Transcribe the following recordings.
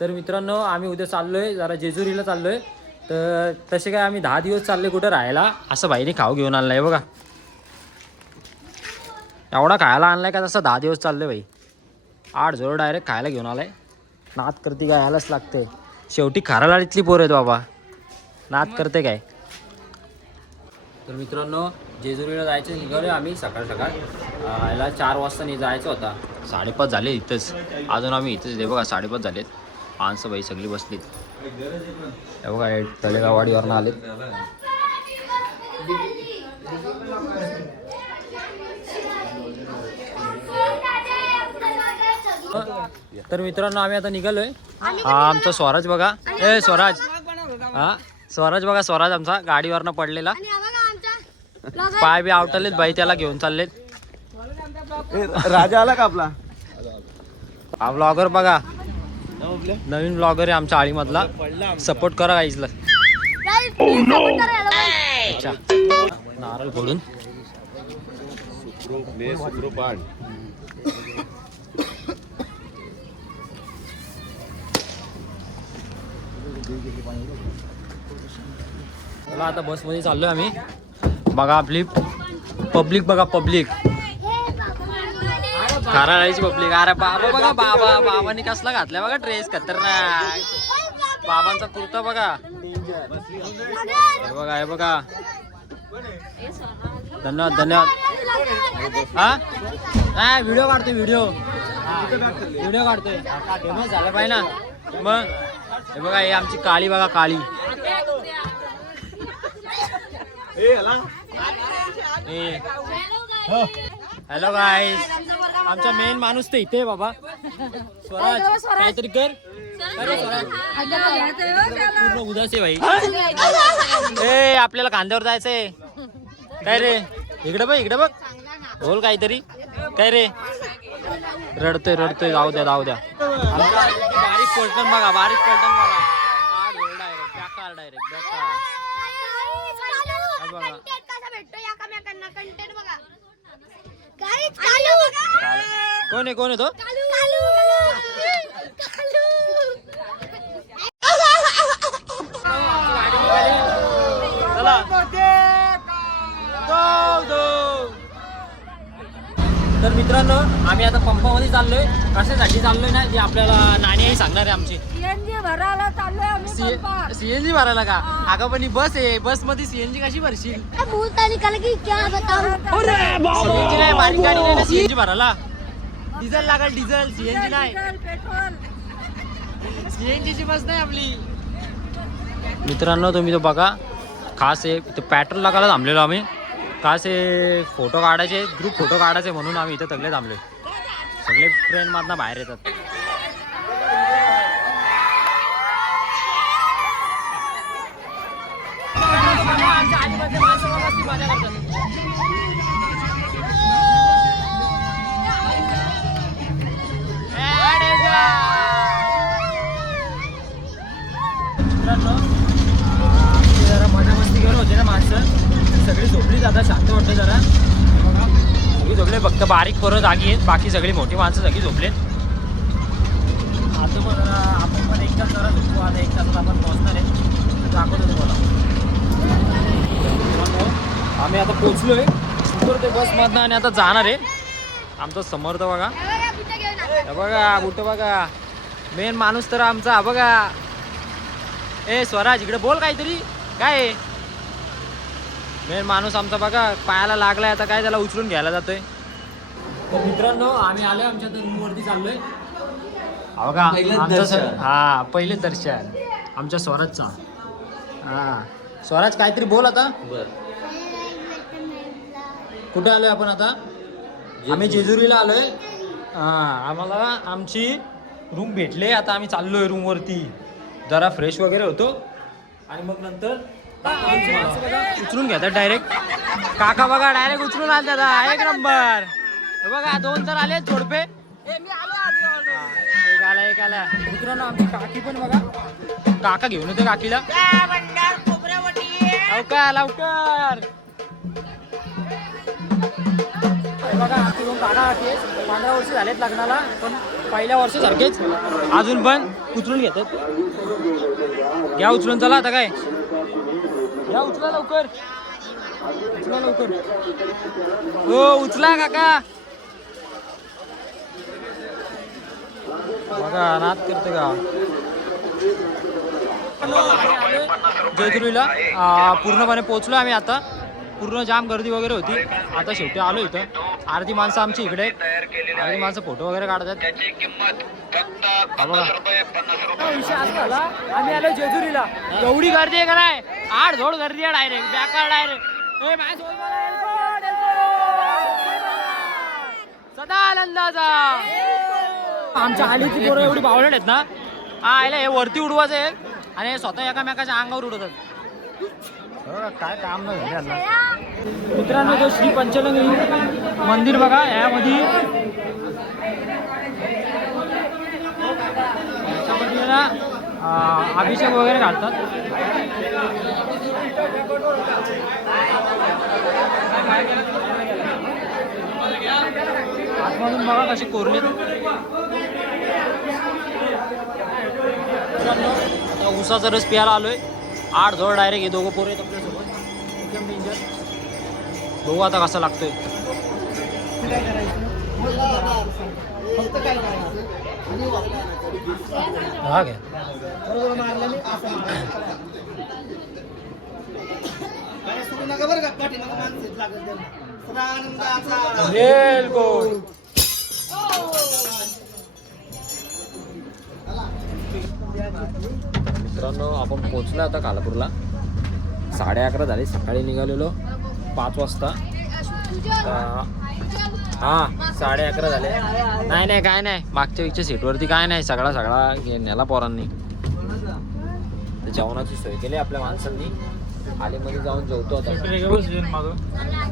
तर मित्रांनो आम्ही उद्या चाललोय जरा जेजुरीला चाललोय. तर तसे काय आम्ही 10 दिवस चालले कुठं राहायला. असं भाईने खाऊ घेऊन आणलाय बघा. एवढा खायला आणलाय का तसं 10 दिवस चाललोय भाई. 8 जोर डायरेक्ट खायला घेऊन आलाय. नाद करते काय यायलाच लागते. शेवटी खारालाडीतली पोर आहेत बाबा. नाद करते काय. तर मित्रांनो जेजुरीला जायचं निघालो आम्ही सकाळ सकाळ. याला 4 वाजता जायचं होता. 5:30 झाले इथंच. अजून आम्ही इथंच आहे बघा. 5:30 झालेत. माणसं बाई सगळी बसलीत. हे बघा तळेगाववाडीवरनं आलेत. तर मित्रांनो आम्ही आता निघालोय. हा आमचा स्वराज बघा. ए स्वराज. हा स्वराज बघा. स्वराज आमचा गाडीवरनं पडलेला. पाय बी आवटलेत बाई. त्याला घेऊन चाललेत. राजा आला का आपला? हा ब्लॉगर बघा. नवीन ब्लॉगर आहे आमच्या आळीमधला. सपोर्ट करा गाईजला. अच्छा नारळ फोडून चला आता बसमध्ये चाललोय आम्ही. बघा आपली पब्लिक बघा. पब्लिक खाराळाची पब्लिक. अरे बाबा बघा. बाबांनी कसला घातलाय बघा ड्रेस. खतरनाक. बाबांचा कुर्ता बघा. हे बघा. धन्यवाद. हा व्हिडिओ काढतोय. व्हिडिओ काढतोय. फेमस झालं पाहिजे ना मग. हे बघा हे आमची काळी बघा. काळी. Hello guys. आमचा मेन माणूस तर इथे बाबा. स्वराज काहीतरी कर. पूर्ण उदास आहे भाई. ए आपल्याला खांद्यावर जायचंय. काय रे इकडे बघ. बोल काहीतरी. काय रे रडतोय. जाऊ द्या. बारीक पलटण बघा. डायरेक्ट कोण आहे तो? तर मित्रांनो आम्ही आता पंपामध्ये चाललोय. कशासाठी चाललोय ना ते आपल्याला नाणी आई सांगणार आहे आमची. सीएनजी भरायला चाललोय आम्ही. सीएनजी भरायला का? अगं पण ही बस आहे. बस मध्ये सीएनजी कशी भरशील? सीएनजी नाही. बारीक गाडी नाही ना सीएनजी भरायला. डिझेल लागल. डिझेल सीएनजी नाही. पेट्रोल. सीएनजीची बस नाही आपली. मित्रांनो तुम्ही तो बघा. खास आहे इथे पेट्रोल लागायला थांबलेलो आम्ही. खास आहे फोटो काढायचे. ग्रुप फोटो काढायचे म्हणून आम्ही इथे सगळे थांबले. सगळे ट्रेन मधनं बाहेर येतात. जरा मजा मस्ती करत होते ना माणसं. सगळी झोपली. आता शांत वाटतं जरा. बघा सगळी झोपले. फक्त बारीक पोरं जागी आहेत. बाकी सगळी मोठी माणसं सगळी झोपलेत. आता पण आपण पण एक तास जरा झोपू. आता 1 तासात आपण पोहोचणार आहे. दाखवतो तुम्हाला. आम्ही आता पोचलोय. उतरते बसमधनं आणि आता जाणार आहे. आमचा समर्थ बघा. बुट बघा. मेन माणूस तर आमचा बघा. ए स्वराज इकडे बोल काहीतरी. काय मेन माणूस आमचा बघा. पायाला लागलाय. आता काय त्याला उचलून घ्यायला जातोय. तर मित्रांनो आम्ही आलोय. आमच्या रूमवरती चाललोय. बघा हा पहिलेच दर्शन आमच्या स्वराजचा. हा स्वराज काहीतरी बोल आता. कुठे आलोय आपण आता? आम्ही जेजुरीला आलोय. आम्हाला आमची रूम भेटले. आता आम्ही चाललोय रूमवरती. जरा फ्रेश वगैरे होतो आणि मग नंतर उचलून घेतात डायरेक्ट. काका बघा डायरेक्ट उचलून आले दादा. 1 नंबर. बघा 2 तर आले जोडपे. एक आला. मित्रांनो आमची काकी पण बघा. काका घेऊन येतो काकीला. लवकर बघा. आमची 2 काका काकी 15 वर्ष झालेत लग्नाला. पण पहिल्या वर्षासारखेच अजून पण उचलून घेतात घ्या उचलून. चला आता काय घ्या उचला लवकर. उचला लवकर. हो उचला काका. बघा नाद करते का जेजुरीला. पूर्णपणे पोहोचलो आम्ही आता. पूर्ण जाम गर्दी वगैरे होती. आता शेवटी आलो इथं. अर्धी माणसं आमची इकडे आहेत. अर्धी माणसं फोटो वगैरे काढतात. विषय असा झाला आम्ही आलो जेजुरीला. एवढी गर्दी आहे का नाही. आठ झोड गर्दी आहे डायरेक्ट. बॅकार डायरेक्ट. सदा आनंदाचा. आमच्या आलीची पोरं एवढी बावळट आहेत ना. आयला हे वरती उडवायचं आहे आणि स्वतः एकामेकाच्या अंगावर उडवतात. काय काम नाही झालं. मित्रांनो तो श्री पंचलिंग मंदिर बघा. यामध्ये ना अभिषेक वगैरे घालतात. आतमधून बघा कशी कोरली. उसाचा रस प्यायला आलोय. 8 जोड डायरेक्ट हे दोघं पोरं आहेत आपल्यासोबत. एकदम डेंजर. बघू आता कसा लागतोय. हा घ्या. मित्रांनो आपण पोहोचलो आता कालापूरला. 11:30 झाले. सकाळी निघालेलो 5 वाजता. हा 11:30 झाले. नाही काय नाही. मागच्या वीकच्या सीटवरती काय नाही. सगळा नेला पोरांनी. जेवणाची सोय केली आपल्या माणसांनी. आलीमध्ये जाऊन जेवतो आता.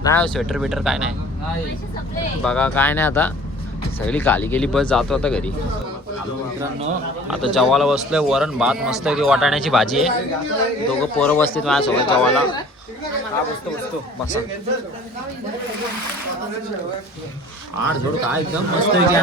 नाही स्वेटर बिटर काय नाही. बघा काय नाही. आता सगळी खाली गेली बस. जातो आता घरी. मित्रांनो आता जेवायला बसलोय. वरण भात मस्त की वाटाण्याची भाजी आहे. दोघं पोरं बसतील माझ्यासोबत जेवायला. हा बसतो बसा. 8 जोड काय एकदम मस्त की